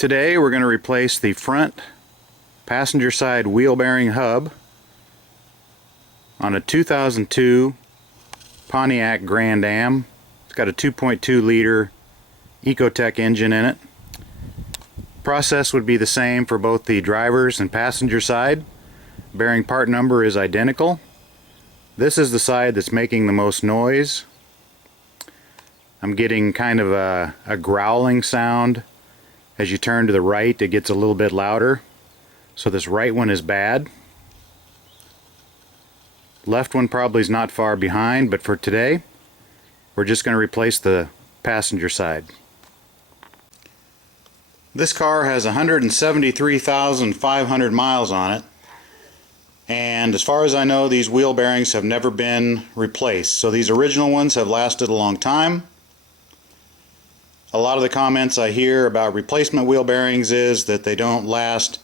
Today we're going to replace the front passenger side wheel bearing hub on a 2002 Pontiac Grand Am. It's got a 2.2 liter Ecotec engine in it. Process would be the same for both the driver's and passenger side. Bearing part number is identical. This is the side that's making the most noise. I'm getting kind of a growling sound. As you turn to the right, it gets a little bit louder. So this right one is bad. Left one probably is not far behind, but for today, we're just going to replace the passenger side. This car has 173,500 miles on it, and as far as I know, these wheel bearings have never been replaced. So these original ones have lasted a long time. A lot of the comments I hear about replacement wheel bearings is that they don't last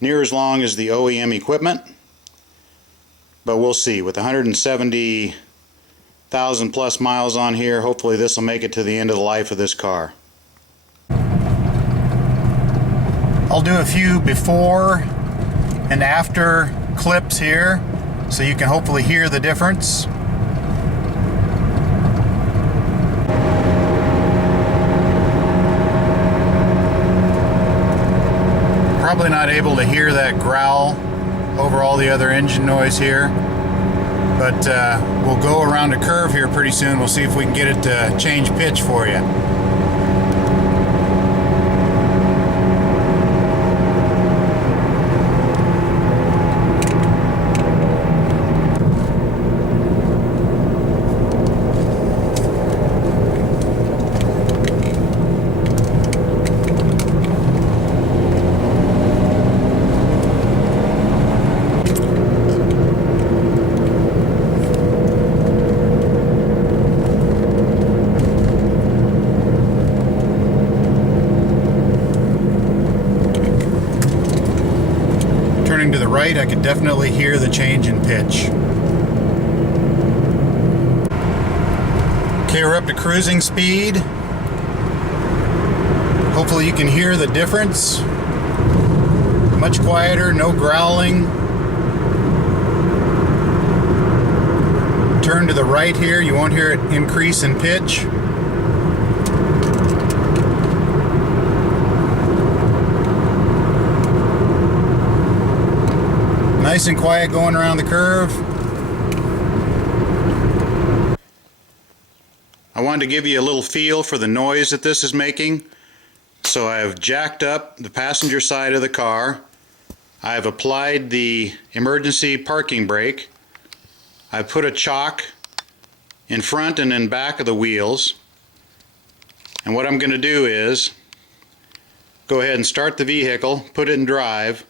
near as long as the OEM equipment, but we'll see. With 170,000 plus miles on here, hopefully this will make it to the end of the life of this car. I'll do a few before and after clips here so you can hopefully hear the difference. Probably not able to hear that growl over all the other engine noise here, but we'll go around a curve here pretty soon. We'll see if we can get it to change pitch for you. To the right, I could definitely hear the change in pitch. Okay, we're up to cruising speed. Hopefully you can hear the difference. Much quieter, no growling. Turn to the right here, you won't hear it increase in pitch. Nice and quiet going around the curve. I wanted to give you a little feel for the noise that this is making. So I've jacked up the passenger side of the car. I've applied the emergency parking brake. I put a chock in front and in back of the wheels. And what I'm going to do is go ahead and start the vehicle, put it in drive,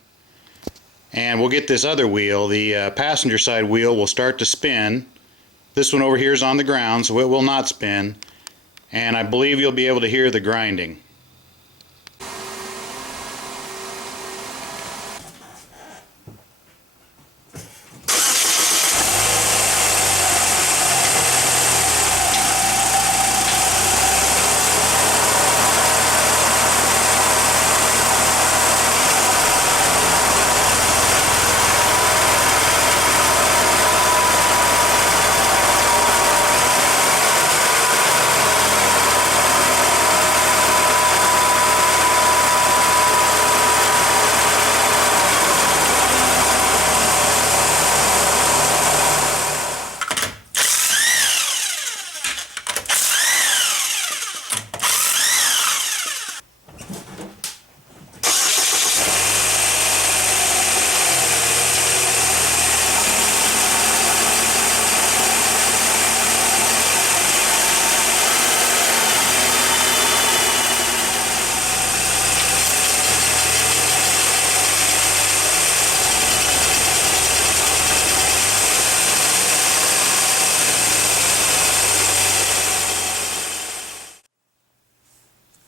and we'll get this other wheel, the passenger side wheel, will start to spin. This one over here is on the ground, so it will not spin. And I believe you'll be able to hear the grinding.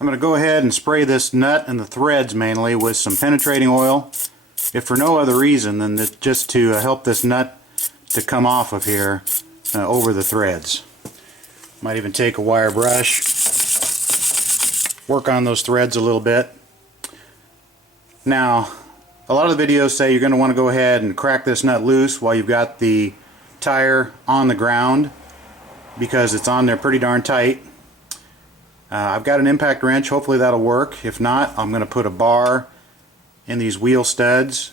I'm going to go ahead and spray this nut and the threads mainly with some penetrating oil, if for no other reason than that just to help this nut to come off of here over the threads. Might even take a wire brush, work on those threads a little bit. Now, a lot of the videos say you're going to want to go ahead and crack this nut loose while you've got the tire on the ground, because it's on there pretty darn tight. I've got an impact wrench, hopefully that'll work. If not, I'm going to put a bar in these wheel studs,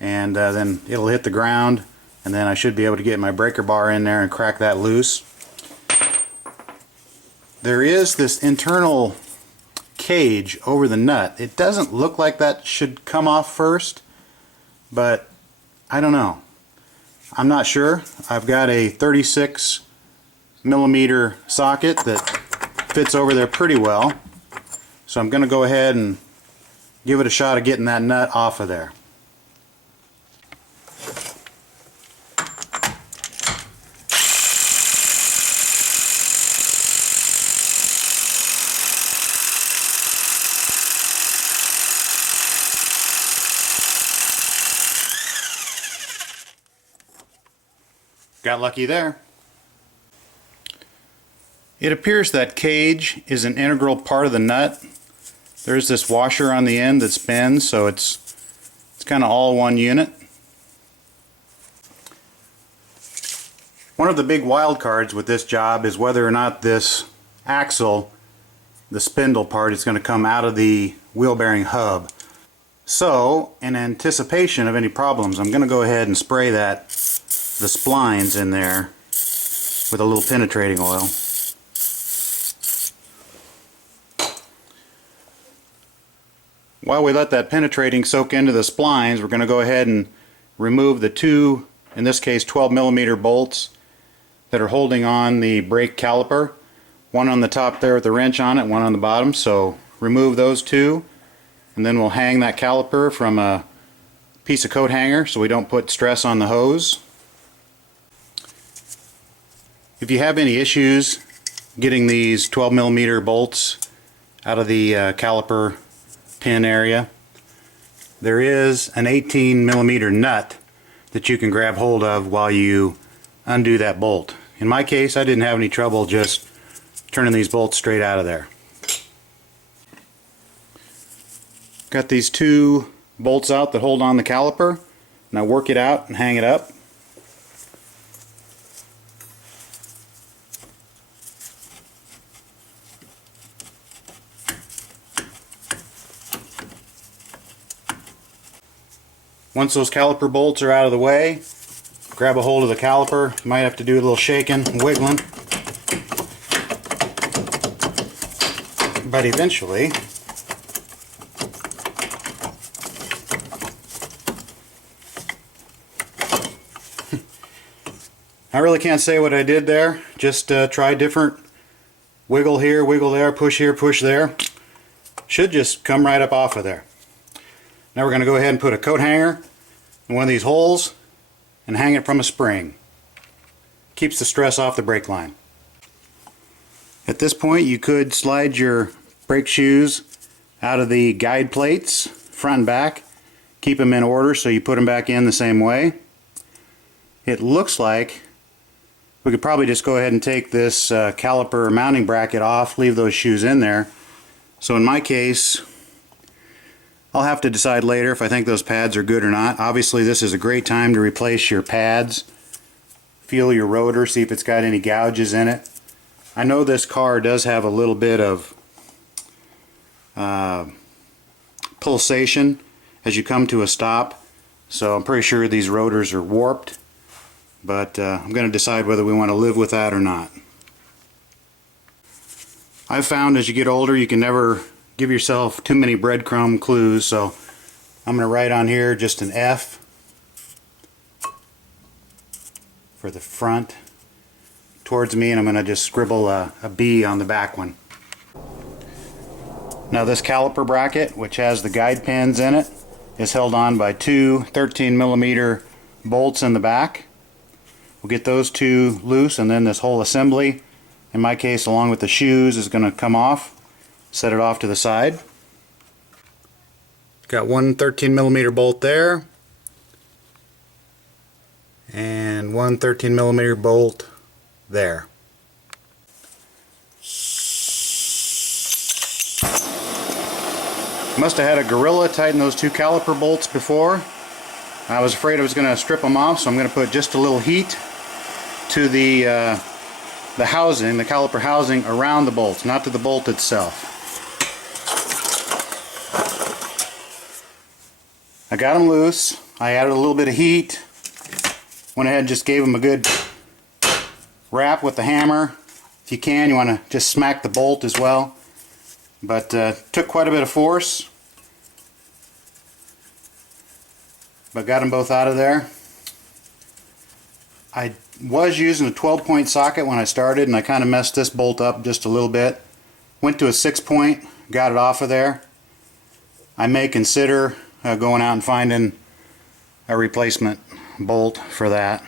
and then it'll hit the ground, and then I should be able to get my breaker bar in there and crack that loose. There is this internal cage over the nut. It doesn't look like that should come off first, but I don't know. I'm not sure. I've got a 36 millimeter socket that fits over there pretty well, so I'm going to go ahead and give it a shot of getting that nut off of there. Got lucky there. It appears that cage is an integral part of the nut. There's this washer on the end that spins, so it's kind of all one unit. One of the big wild cards with this job is whether or not this axle, the spindle part, is going to come out of the wheel bearing hub. So, in anticipation of any problems, I'm going to go ahead and spray the splines in there with a little penetrating oil. While we let that penetrating soak into the splines, we're going to go ahead and remove the two, in this case 12 millimeter bolts that are holding on the brake caliper. One on the top there with the wrench on it, one on the bottom. So remove those two, and then we'll hang that caliper from a piece of coat hanger so we don't put stress on the hose. If you have any issues getting these 12 millimeter bolts out of the caliper pin area, there is an 18 millimeter nut that you can grab hold of while you undo that bolt. In my case, I didn't have any trouble just turning these bolts straight out of there. Got these two bolts out that hold on the caliper. Now work it out and hang it up. Once those caliper bolts are out of the way, grab a hold of the caliper. You might have to do a little shaking and wiggling, but eventually I really can't say what I did there. Just try different, wiggle here, wiggle there, push here, push there. Should just come right up off of there. Now we're going to go ahead and put a coat hanger in one of these holes and hang it from a spring. Keeps the stress off the brake line. At this point, you could slide your brake shoes out of the guide plates, front and back. Keep them in order so you put them back in the same way. It looks like we could probably just go ahead and take this caliper mounting bracket off, leave those shoes in there. So in my case, I'll have to decide later if I think those pads are good or not. Obviously, this is a great time to replace your pads. Feel your rotor, see if it's got any gouges in it. I know this car does have a little bit of pulsation as you come to a stop, so I'm pretty sure these rotors are warped, but I'm going to decide whether we want to live with that or not. I've found as you get older you can never give yourself too many breadcrumb clues, so I'm going to write on here just an F for the front towards me, and I'm going to just scribble a B on the back one. Now this caliper bracket, which has the guide pins in it, is held on by two 13 millimeter bolts in the back. We'll get those two loose, and then this whole assembly, in my case along with the shoes, is going to come off. Set it off to the side. Got one 13 millimeter bolt there, and one 13 millimeter bolt there. Must have had a gorilla tighten those two caliper bolts before. I was afraid I was going to strip them off, so I'm going to put just a little heat to the housing, the caliper housing around the bolts, not to the bolt itself. I got them loose. I added a little bit of heat. Went ahead and just gave them a good rap with the hammer. If you can, you want to just smack the bolt as well. But took quite a bit of force. But got them both out of there. I was using a 12-point socket when I started, and I kind of messed this bolt up just a little bit. Went to a 6-point, got it off of there. I may consider going out and finding a replacement bolt for that.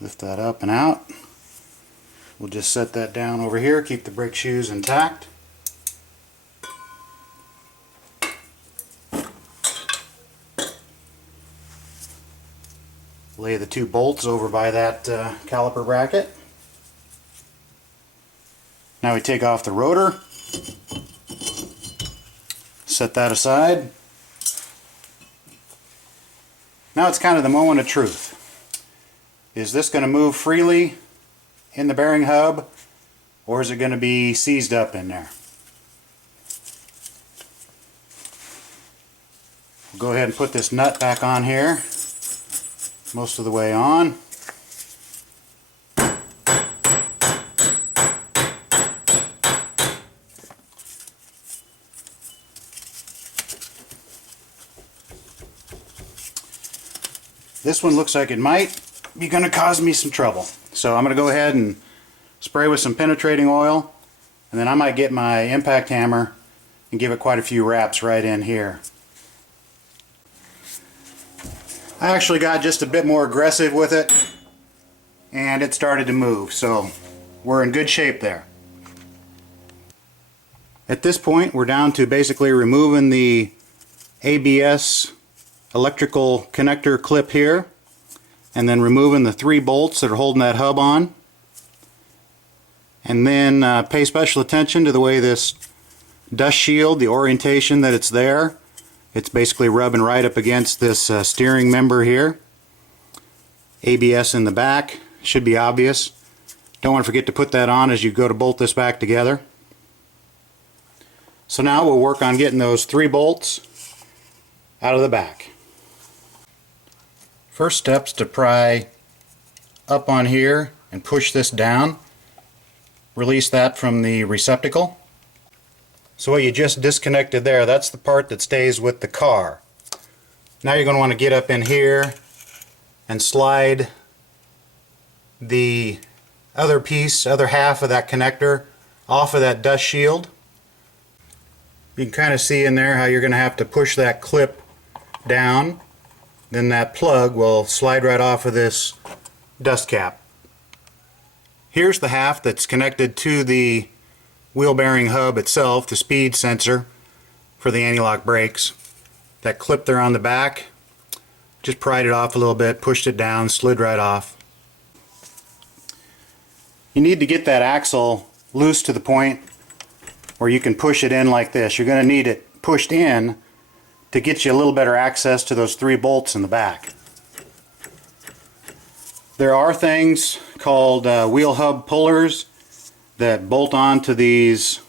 Lift that up and out. We'll just set that down over here, keep the brake shoes intact. Lay the two bolts over by that caliper bracket. Now we take off the rotor, set that aside. Now it's kind of the moment of truth. Is this going to move freely in the bearing hub, or is it going to be seized up in there? We'll go ahead and put this nut back on here, most of the way on. This one looks like it might be going to cause me some trouble. So I'm going to go ahead and spray with some penetrating oil, and then I might get my impact hammer and give it quite a few wraps right in here. I actually got just a bit more aggressive with it, and it started to move, so we're in good shape there. At this point, we're down to basically removing the ABS electrical connector clip here, and then removing the 3 bolts that are holding that hub on. And then pay special attention to the way this dust shield, the orientation that it's there. It's basically rubbing right up against this steering member here. ABS in the back, should be obvious. Don't want to forget to put that on as you go to bolt this back together. So now we'll work on getting those 3 bolts out of the back. First step's to pry up on here and push this down. Release that from the receptacle. So what you just disconnected there, that's the part that stays with the car. Now you're going to want to get up in here and slide the other piece, other half of that connector off of that dust shield. You can kind of see in there how you're going to have to push that clip down. Then that plug will slide right off of this dust cap. Here's the half that's connected to the wheel bearing hub itself, the speed sensor for the anti-lock brakes. That clip there on the back, just pried it off a little bit, pushed it down, slid right off. You need to get that axle loose to the point where you can push it in like this. You're going to need it pushed in to get you a little better access to those 3 bolts in the back. There are things called wheel hub pullers that bolt onto these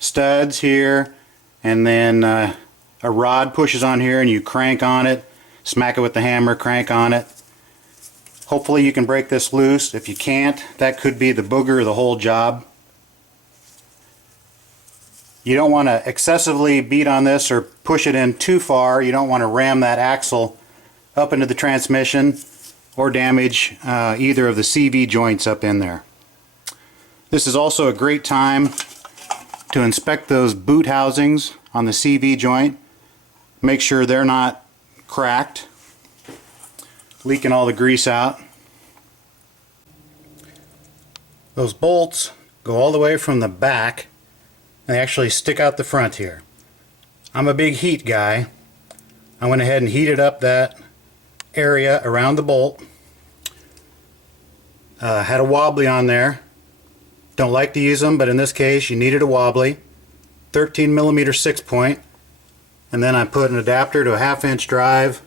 studs here, and then a rod pushes on here and you crank on it, smack it with the hammer, crank on it. Hopefully you can break this loose. If you can't, that could be the booger of the whole job. You don't want to excessively beat on this or push it in too far. You don't want to ram that axle up into the transmission or damage either of the CV joints up in there. This is also a great time to inspect those boot housings on the CV joint. Make sure they're not cracked, leaking all the grease out. Those bolts go all the way from the back and they actually stick out the front here. I'm a big heat guy. I went ahead and heated up that area around the bolt. Had a wobbly on there. Don't like to use them, but in this case you needed a wobbly. 13mm 6-point, and then I put an adapter to a 1/2-inch drive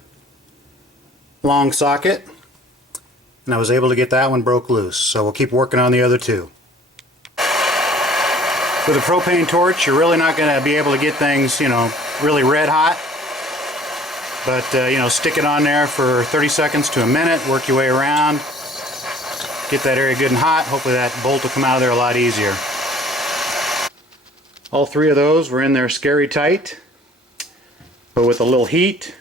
long socket, and I was able to get that one broke loose. So we'll keep working on the other two. With a propane torch, you're really not going to be able to get things, you know, really red hot. But, you know, stick it on there for 30 seconds to a minute, work your way around, get that area good and hot. Hopefully that bolt will come out of there a lot easier. All three of those were in there scary tight, but with a little heat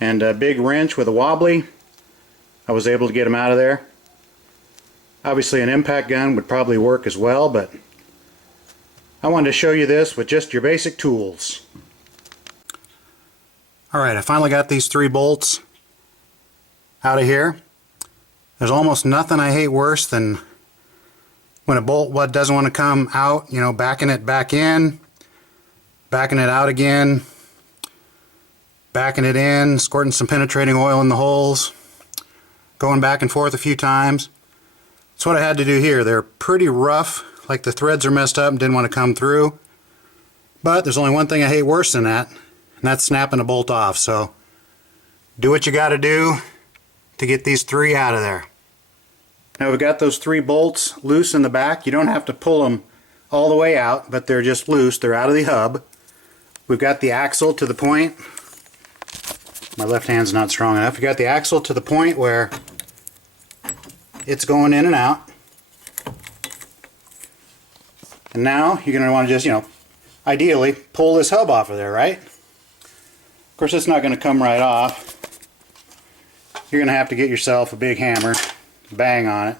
and a big wrench with a wobbly, I was able to get them out of there. Obviously an impact gun would probably work as well, but I wanted to show you this with just your basic tools. Alright, I finally got these 3 bolts out of here. There's almost nothing I hate worse than when a bolt doesn't want to come out, you know, backing it back in, backing it out again, backing it in, squirting some penetrating oil in the holes, going back and forth a few times. That's what I had to do here. They're pretty rough, like the threads are messed up and didn't want to come through. But there's only one thing I hate worse than that, and that's snapping a bolt off. So do what you got to do to get these 3 out of there. Now we've got those 3 bolts loose in the back. You don't have to pull them all the way out, but they're just loose. They're out of the hub. We've got the axle to the point. My left hand's not strong enough. We've got the axle to the point where it's going in and out. And now you're going to want to just, you know, ideally pull this hub off of there, right? Of course, it's not going to come right off. You're going to have to get yourself a big hammer, bang on it.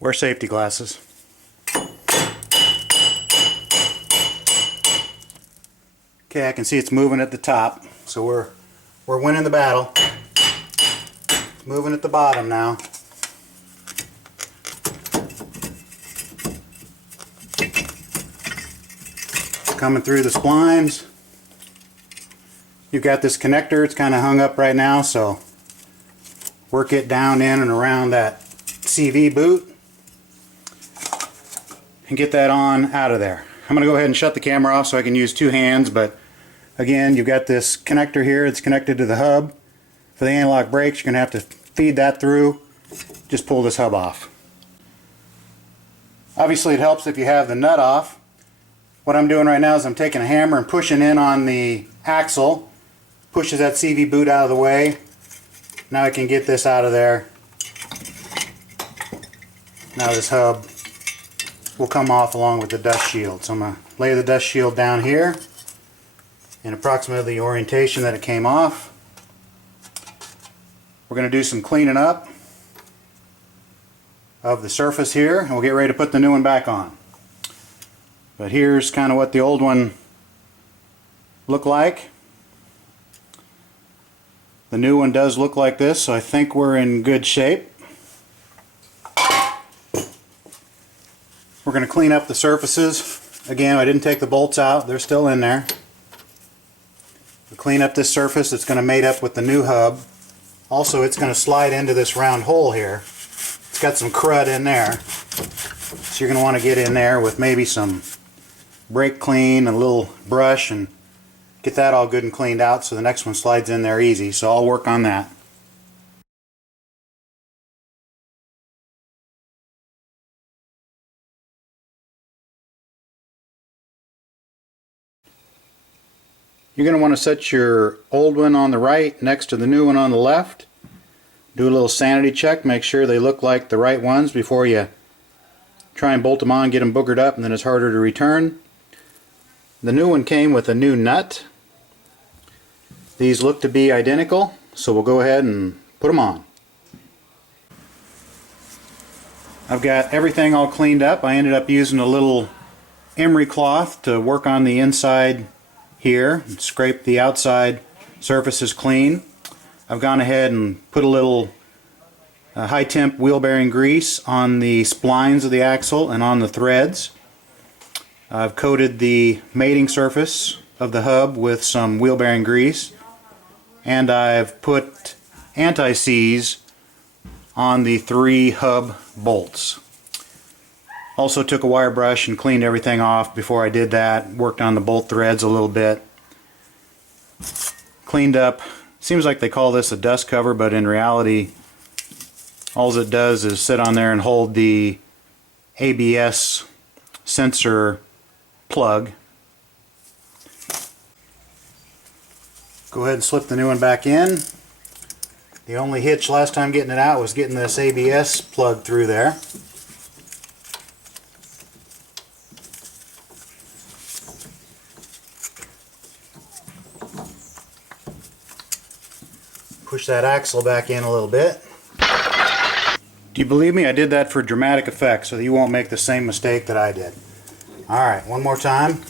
Wear safety glasses. Okay, I can see it's moving at the top, so we're winning the battle. It's moving at the bottom now. Coming through the splines. You've got this connector, it's kind of hung up right now, so work it down in and around that CV boot and get that on out of there. I'm going to go ahead and shut the camera off so I can use 2 hands, but again, you've got this connector here, it's connected to the hub. For the analog brakes, you're going to have to feed that through. Just pull this hub off. Obviously it helps if you have the nut off. What I'm doing right now is I'm taking a hammer and pushing in on the axle. Pushes that CV boot out of the way. Now I can get this out of there. Now this hub will come off along with the dust shield. So I'm going to lay the dust shield down here in approximately the orientation that it came off. We're going to do some cleaning up of the surface here, and we'll get ready to put the new one back on. But here's kind of what the old one looked like. The new one does look like this, so I think we're in good shape. We're going to clean up the surfaces. Again, I didn't take the bolts out, they're still in there. We'll clean up this surface that's going to mate up with the new hub. Also, it's going to slide into this round hole here. It's got some crud in there. So you're going to want to get in there with maybe some brake clean, a little brush, and get that all good and cleaned out so the next one slides in there easy. So I'll work on that. You're going to want to set your old one on the right next to the new one on the left. Do a little sanity check, make sure they look like the right ones before you try and bolt them on, get them boogered up, and then it's harder to return. The new one came with a new nut. These look to be identical, so we'll go ahead and put them on. I've got everything all cleaned up. I ended up using a little emery cloth to work on the inside here and scrape the outside surfaces clean. I've gone ahead and put a little high temp wheel bearing grease on the splines of the axle and on the threads. I've coated the mating surface of the hub with some wheel bearing grease, and I've put anti-seize on the 3 hub bolts. Also took a wire brush and cleaned everything off before I did that. Worked on the bolt threads a little bit. Cleaned up. Seems like they call this a dust cover, but in reality all it does is sit on there and hold the ABS sensor plug. Go ahead and slip the new one back in. The only hitch last time getting it out was getting this ABS plug through there. Push that axle back in a little bit. Do you believe me? I did that for dramatic effect so that you won't make the same mistake that I did. Alright, one more time.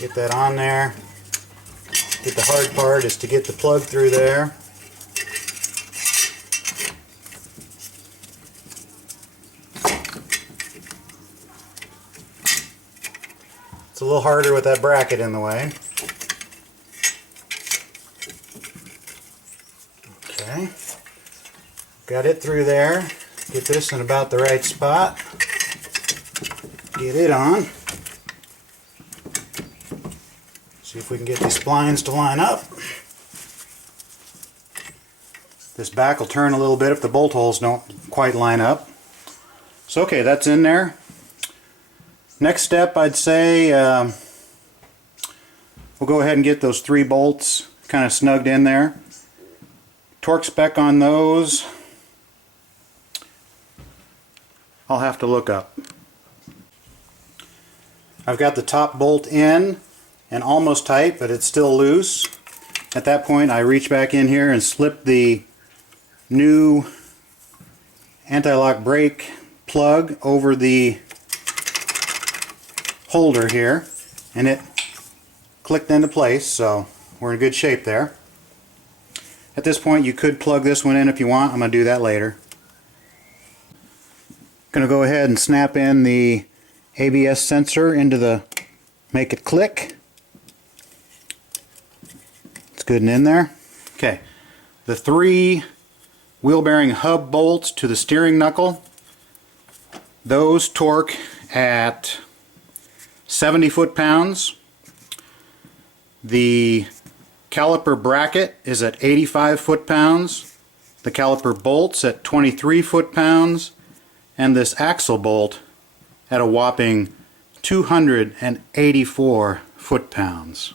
Get that on there. Get the hard part is to get the plug through there. It's a little harder with that bracket in the way. Okay. Got it through there. Get this in about the right spot. Get it on. See if we can get these splines to line up. This back will turn a little bit if the bolt holes don't quite line up. So okay, that's in there. Next step, I'd say we'll go ahead and get those 3 bolts kind of snugged in there. Torque spec on those I'll have to look up. I've got the top bolt in and almost tight, but it's still loose. At that point I reach back in here and slip the new anti-lock brake plug over the holder here, and it clicked into place, so we're in good shape there. At this point you could plug this one in if you want. I'm going to do that later. Going to go ahead and snap in the ABS sensor into the, make it click. It's good and in there. Okay, the 3 wheel bearing hub bolts to the steering knuckle, those torque at 70 foot-pounds. The caliper bracket is at 85 foot-pounds. The caliper bolts at 23 foot-pounds. And this axle bolt at a whopping 284 foot-pounds.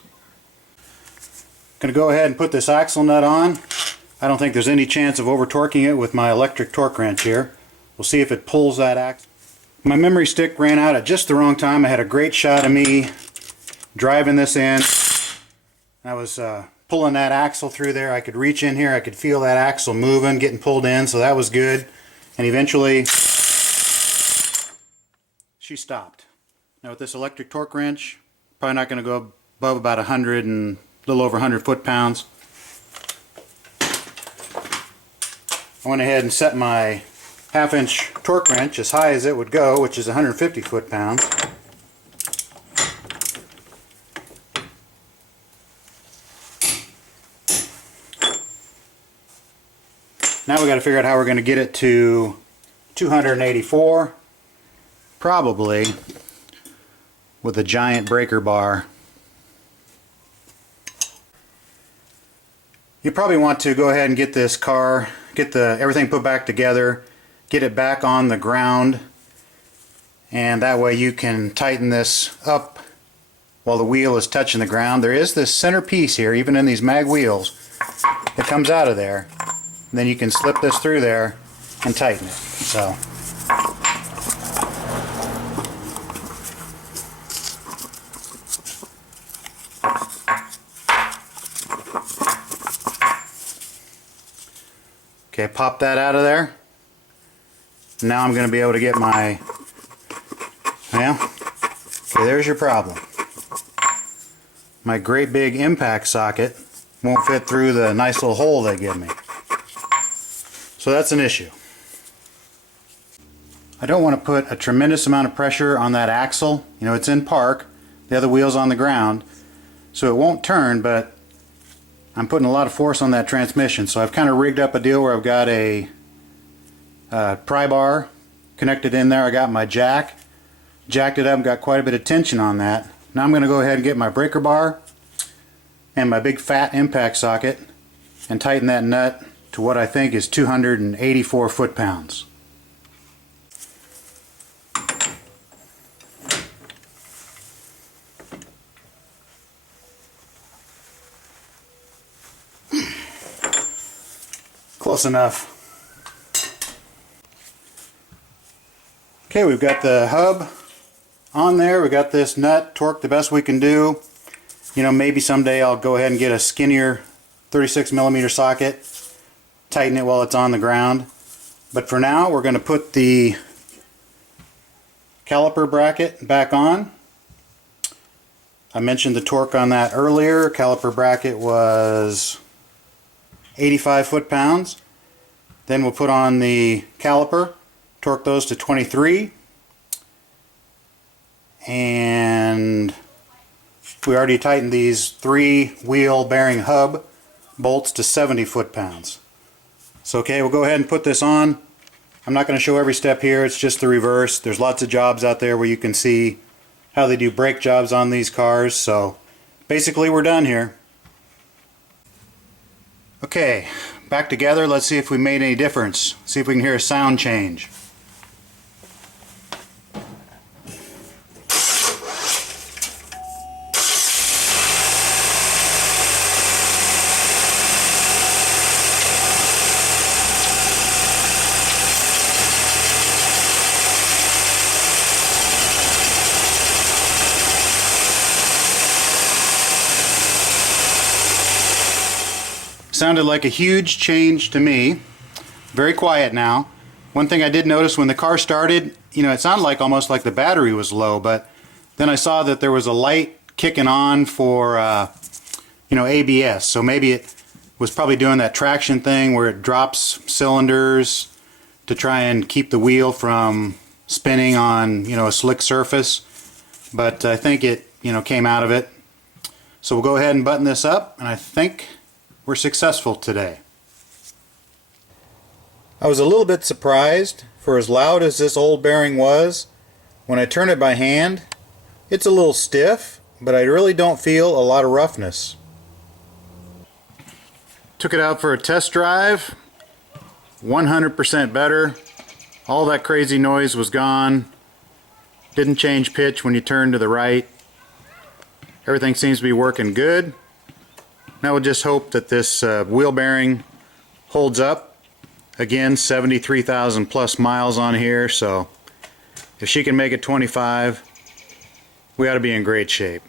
Going to go ahead and put this axle nut on. I don't think there's any chance of over-torquing it with my electric torque wrench here. We'll see if it pulls that axle. My memory stick ran out at just the wrong time. I had a great shot of me driving this in. I was pulling that axle through there. I could reach in here. I could feel that axle moving, getting pulled in, so that was good. And eventually she stopped. Now with this electric torque wrench, probably not going to go above about 100 and a little over 100 foot-pounds. I went ahead and set my 1/2-inch torque wrench as high as it would go, which is 150 foot-pounds. Now we got to figure out how we're going to get it to 284. Probably with a giant breaker bar. You probably want to go ahead and get this car, get everything put back together, get it back on the ground, and that way you can tighten this up while the wheel is touching the ground. There is this center piece here, even in these mag wheels, that comes out of there. And then you can slip this through there and tighten it. So okay, pop that out of there. Now I'm going to be able to get my, well, Okay, there's your problem. My great big impact socket won't fit through the nice little hole they give me. So that's an issue. I don't want to put a tremendous amount of pressure on that axle. You know, it's in park, the other wheel's on the ground, so it won't turn, but I'm putting a lot of force on that transmission. So I've kind of rigged up a deal where I've got a pry bar connected in there. I got my jacked it up, got quite a bit of tension on that. Now I'm going to go ahead and get my breaker bar and my big fat impact socket and tighten that nut to what I think is 284 foot-pounds. Close enough. Okay, we've got the hub on there. We got this nut torqued the best we can do. You know, maybe someday I'll go ahead and get a skinnier 36mm socket, tighten it while it's on the ground. But for now, we're going to put the caliper bracket back on. I mentioned the torque on that earlier. Caliper bracket was 85 foot-pounds. Then we'll put on the caliper, torque those to 23. And we already tightened these 3 wheel bearing hub bolts to 70 foot-pounds. So okay, we'll go ahead and put this on. I'm not going to show every step here, it's just the reverse. There's lots of jobs out there where you can see how they do brake jobs on these cars. So basically we're done here. Okay, back together. Let's see if we made any difference. See if we can hear a sound change. Sounded like a huge change to me. Very quiet now. One thing I did notice when the car started, you know, it sounded like almost like the battery was low, but then I saw that there was a light kicking on for you know, ABS. So maybe it was probably doing that traction thing where it drops cylinders to try and keep the wheel from spinning on, you know, a slick surface. But I think it, you know, came out of it. So we'll go ahead and button this up, and I think we're successful today. I was a little bit surprised, for as loud as this old bearing was, when I turn it by hand, it's a little stiff, but I really don't feel a lot of roughness. Took it out for a test drive. 100% better. All that crazy noise was gone. Didn't change pitch when you turn to the right. Everything seems to be working good. Now we'll just hope that this wheel bearing holds up. Again, 73,000 plus miles on here, so if she can make it 25, we ought to be in great shape.